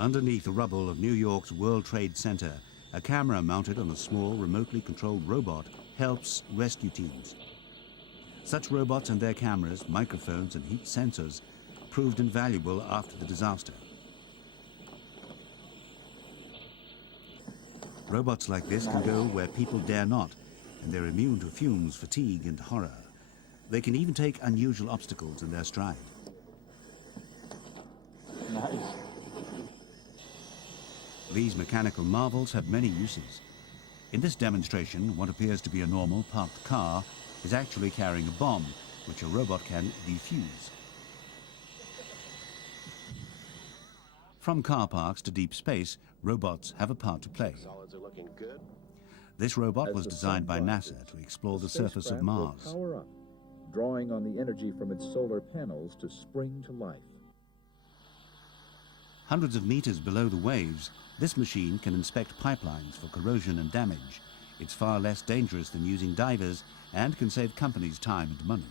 Underneath the rubble of New York's World Trade Center, a camera mounted on a small, remotely controlled robot helps rescue teams. Such robots and their cameras, microphones, and heat sensors proved invaluable after the disaster. Robots like this can go where people dare not, and they're immune to fumes, fatigue, and horror. They can even take unusual obstacles in their stride. Nice. These mechanical marvels have many uses. In this demonstration, what appears to be a normal parked car is actually carrying a bomb, which a robot can defuse. From car parks to deep space, robots have a part to play. Solids are looking good. This robot was designed by NASA to explore the surface of Mars. Power up, drawing on the energy from its solar panels to spring to life. Hundreds of meters below the waves, this machine can inspect pipelines for corrosion and damage. It's far less dangerous than using divers and can save companies time and money.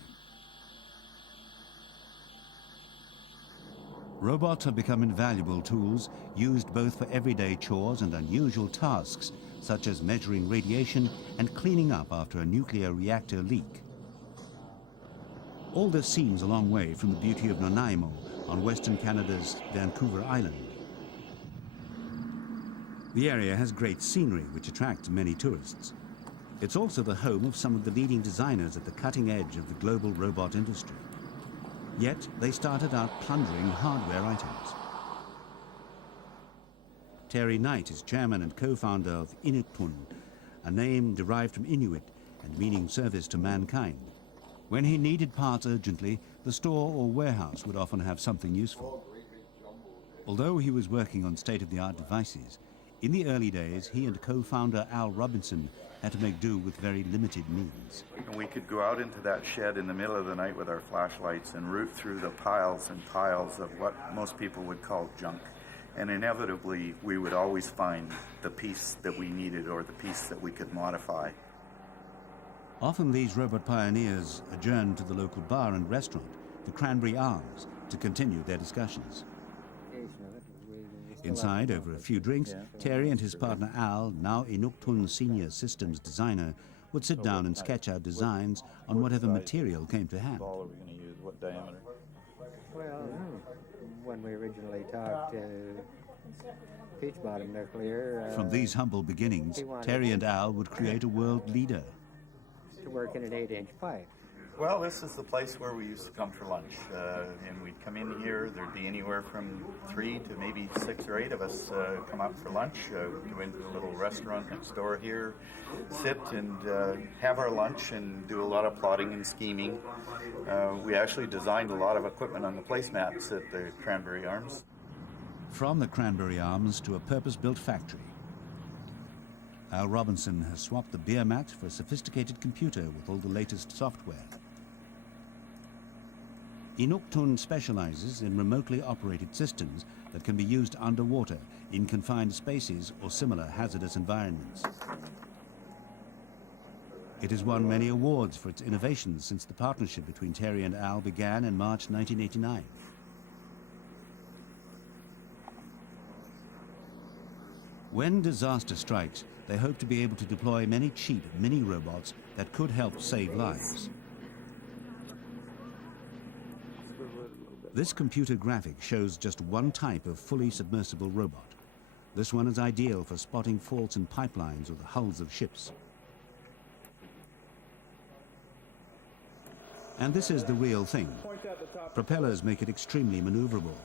Robots have become invaluable tools used both for everyday chores and unusual tasks, such as measuring radiation and cleaning up after a nuclear reactor leak. All this seems a long way from the beauty of Nanaimo on Western Canada's Vancouver Island. The area has great scenery, which attracts many tourists. It's also the home of some of the leading designers at the cutting edge of the global robot industry. Yet, they started out plundering hardware items. Terry Knight is chairman and co-founder of Inuktun, a name derived from Inuit and meaning service to mankind. When he needed parts urgently, the store or warehouse would often have something useful. Although he was working on state-of-the-art devices, in the early days, he and co-founder Al Robinson had to make do with very limited means. And we could go out into that shed in the middle of the night with our flashlights and root through the piles and piles of what most people would call junk. And inevitably, we would always find the piece that we needed or the piece that we could modify. Often these robot pioneers adjourned to the local bar and restaurant, the Cranberry Arms, to continue their discussions. Inside, over a few drinks, Terry and his partner Al, now Inuktun senior systems designer, would sit down and sketch out designs on whatever material came to hand. What are we going to use? What diameter? Well, when we originally talked peach bottom nuclear... From these humble beginnings, Terry and Al would create a world leader. To work in an 8-inch pipe. Well, this is the place where we used to come for lunch. And we'd come in here, there'd be anywhere from 3 to maybe 6 or 8 of us come out for lunch. We'd go into the little restaurant next door here, sit and have our lunch and do a lot of plotting and scheming. We actually designed a lot of equipment on the placemats at the Cranberry Arms. From the Cranberry Arms to a purpose-built factory. Al Robinson has swapped the beer mat for a sophisticated computer with all the latest software. Inuktun specializes in remotely operated systems that can be used underwater in confined spaces or similar hazardous environments. It has won many awards for its innovations since the partnership between Terry and Al began in March 1989. When disaster strikes, they hope to be able to deploy many cheap mini-robots that could help save lives. This computer graphic shows just one type of fully submersible robot. This one is ideal for spotting faults in pipelines or the hulls of ships. And this is the real thing. Propellers make it extremely maneuverable.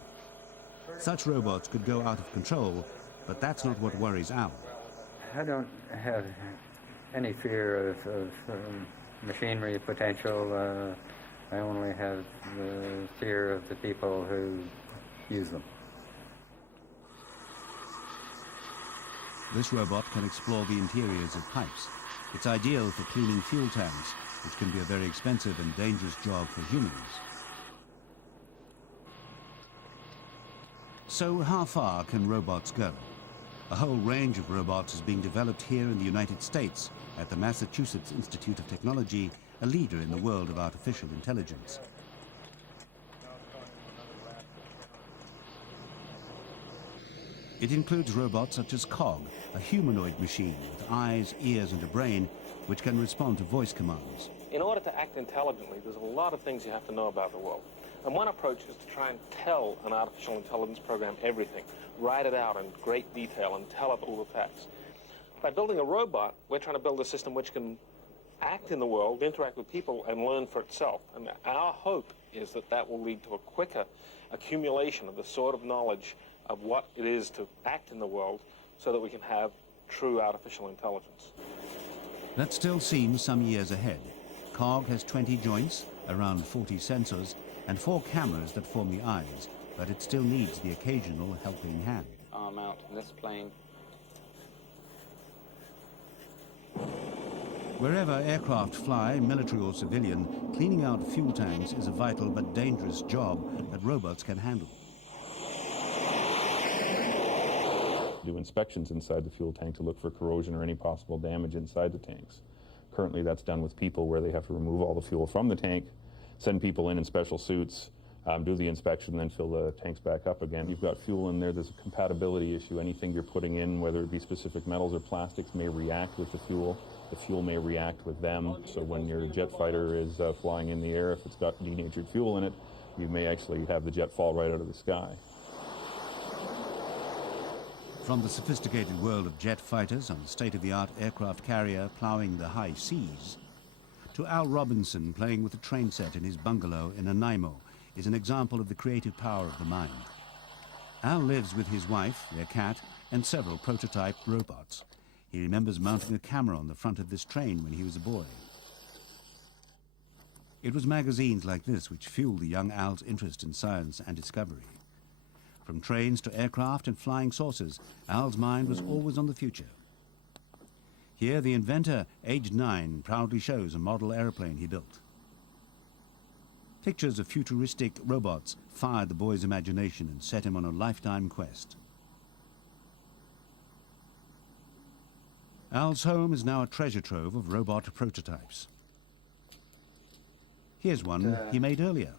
Such robots could go out of control, but that's not what worries Al. I don't have any fear of machinery potential. I only have the fear of the people who use them. This robot can explore the interiors of pipes. It's ideal for cleaning fuel tanks, which can be a very expensive and dangerous job for humans. So how far can robots go? A whole range of robots is being developed here in the United States at the Massachusetts Institute of Technology, a leader in the world of artificial intelligence. It includes robots such as COG, a humanoid machine with eyes, ears and a brain, which can respond to voice commands. In order to act intelligently, there's a lot of things you have to know about the world. And one approach is to try and tell an artificial intelligence program everything, write it out in great detail and tell it all the facts. By building a robot, we're trying to build a system which can act in the world, interact with people, and learn for itself. And our hope is that that will lead to a quicker accumulation of the sort of knowledge of what it is to act in the world so that we can have true artificial intelligence. That still seems some years ahead. COG has 20 joints, around 40 sensors, and 4 cameras that form the eyes, but it still needs the occasional helping hand. Arm out in this plane. Wherever aircraft fly, military or civilian, cleaning out fuel tanks is a vital but dangerous job that robots can handle. Do inspections inside the fuel tank to look for corrosion or any possible damage inside the tanks. Currently that's done with people where they have to remove all the fuel from the tank, send people in special suits, do the inspection, then fill the tanks back up again. You've got fuel in there, there's a compatibility issue. Anything you're putting in, whether it be specific metals or plastics, may react with the fuel may react with them. So when your jet fighter is flying in the air, if it's got denatured fuel in it, you may actually have the jet fall right out of the sky. From the sophisticated world of jet fighters and the state-of-the-art aircraft carrier ploughing the high seas, to Al Robinson playing with a train set in his bungalow in Nanaimo is an example of the creative power of the mind. Al lives with his wife, their cat, and several prototype robots. He remembers mounting a camera on the front of this train when he was a boy. It was magazines like this which fueled the young Al's interest in science and discovery. From trains to aircraft and flying saucers, Al's mind was always on the future. Here, the inventor, aged 9, proudly shows a model aeroplane he built. Pictures of futuristic robots fired the boy's imagination and set him on a lifetime quest. Al's home is now a treasure trove of robot prototypes. Here's one he made earlier.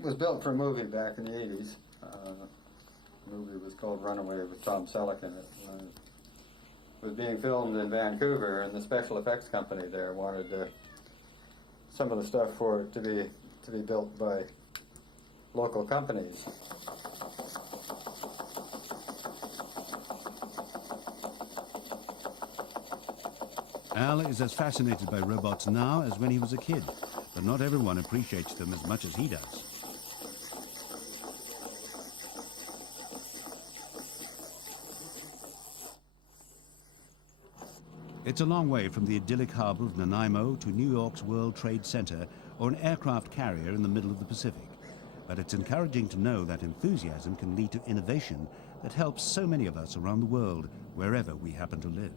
It was built for a movie back in the 80s. The movie was called Runaway with Tom Selleck in it. It was being filmed in Vancouver, and the special effects company there wanted some of the stuff for it to be built by local companies. Al is as fascinated by robots now as when he was a kid, but not everyone appreciates them as much as he does. It's a long way from the idyllic harbor of Nanaimo to New York's World Trade Center or an aircraft carrier in the middle of the Pacific. But it's encouraging to know that enthusiasm can lead to innovation that helps so many of us around the world, wherever we happen to live.